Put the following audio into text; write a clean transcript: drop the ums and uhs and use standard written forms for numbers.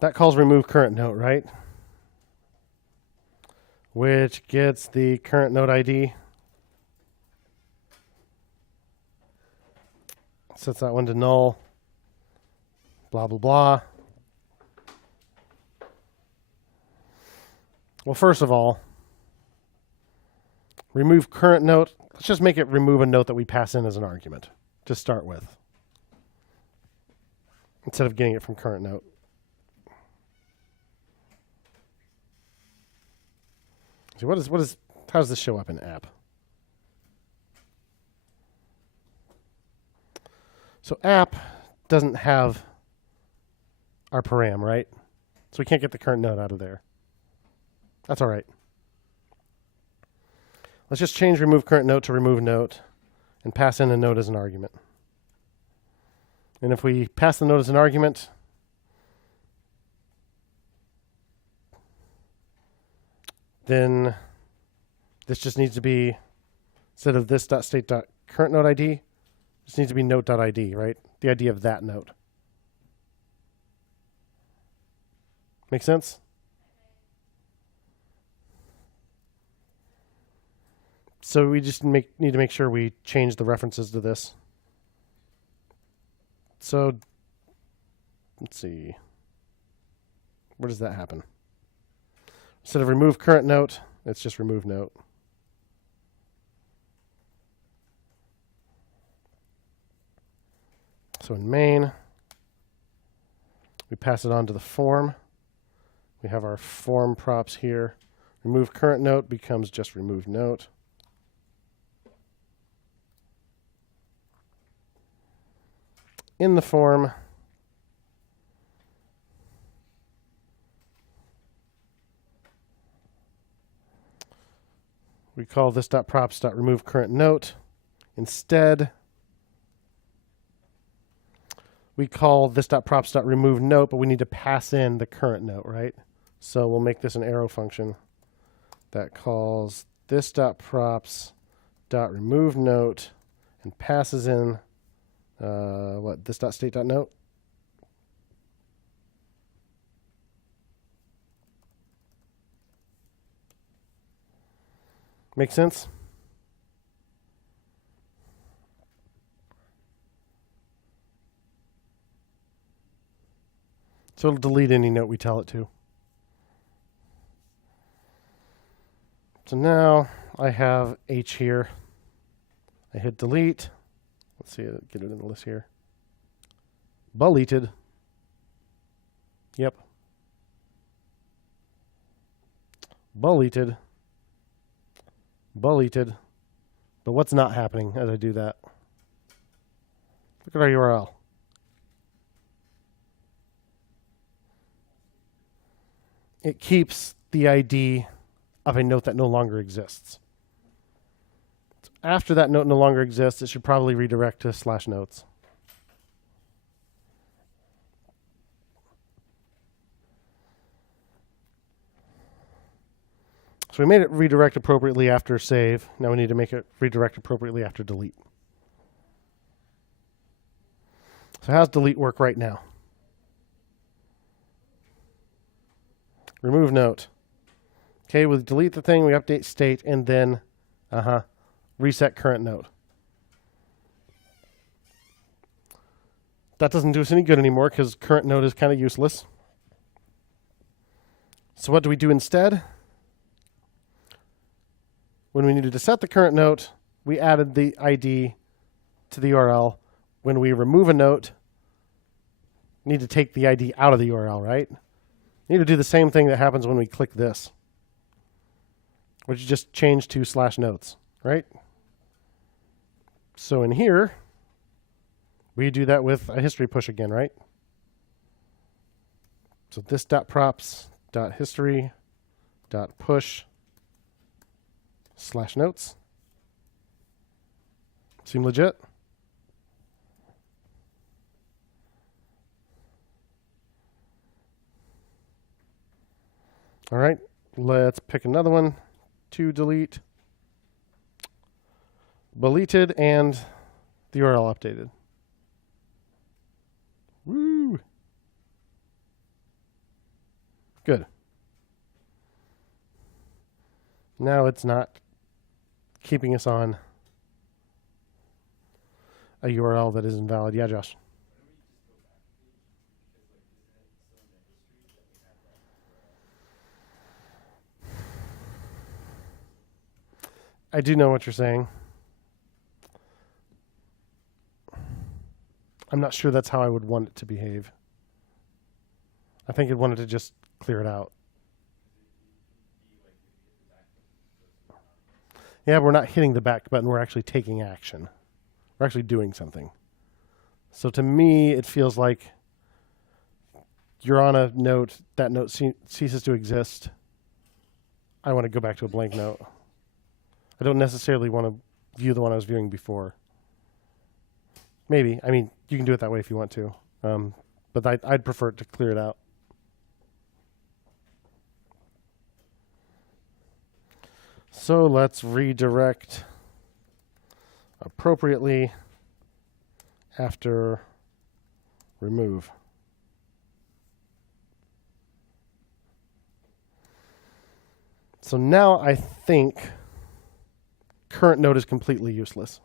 that calls remove current note, right? Which gets the current node ID. Sets that one to null. Blah, blah, blah. Well, first of all, remove current note. Let's just make it remove a note that we pass in as an argument to start with, instead of getting it from current note. So how does this show up in app? So app doesn't have our param, right? So we can't get the current note out of there. That's all right. Let's just change remove current note to remove note and pass in a note as an argument. And if we pass the note as an argument, then this just needs to be, instead of this.state.current node ID, this needs to be note.id, right? The ID of that note. Make sense? So we just need to make sure we change the references to this. So let's see. Where does that happen? Instead of remove current note, it's just remove note. So in main, we pass it on to the form. We have our form props here. Remove current note becomes just remove note. In the form, we call this .props.remove current note. Instead, we call this .props.remove note, but we need to pass in the current note, right? So we'll make this an arrow function that calls this .props.remove note and passes in this .state.note. Make sense? So it'll delete any note we tell it to. So now I have H here. I hit delete. Let's see, get it in the list here. Deleted. Yep. Deleted. Deleted. But what's not happening as I do that? Look at our URL. It keeps the ID of a note that no longer exists. After that note no longer exists, it should probably redirect to /notes. So we made it redirect appropriately after save. Now we need to make it redirect appropriately after delete. So how's delete work right now? Remove note. Okay, we delete the thing, we update state, and then reset current note. That doesn't do us any good anymore because current note is kind of useless. So what do we do instead? When we needed to set the current note, we added the ID to the URL. When we remove a note, we need to take the ID out of the URL, right? We need to do the same thing that happens when we click this, which is just change to /notes, right? So in here, we do that with a history push again, right? So this .props.history.push /notes. Seem legit? All right, let's pick another one to delete. Deleted and the URL updated. Woo! Good. Now it's not keeping us on a URL that is invalid. Yeah, Josh. I do know what you're saying. I'm not sure that's how I would want it to behave. I think I'd want it to just clear it out. Yeah, we're not hitting the back button. We're actually taking action. We're actually doing something. So to me, it feels like you're on a note. That note ceases to exist. I want to go back to a blank note. I don't necessarily want to view the one I was viewing before. Maybe. I mean, you can do it that way if you want to. But I'd prefer it to clear it out. So let's redirect appropriately after remove. So now I think current node is completely useless.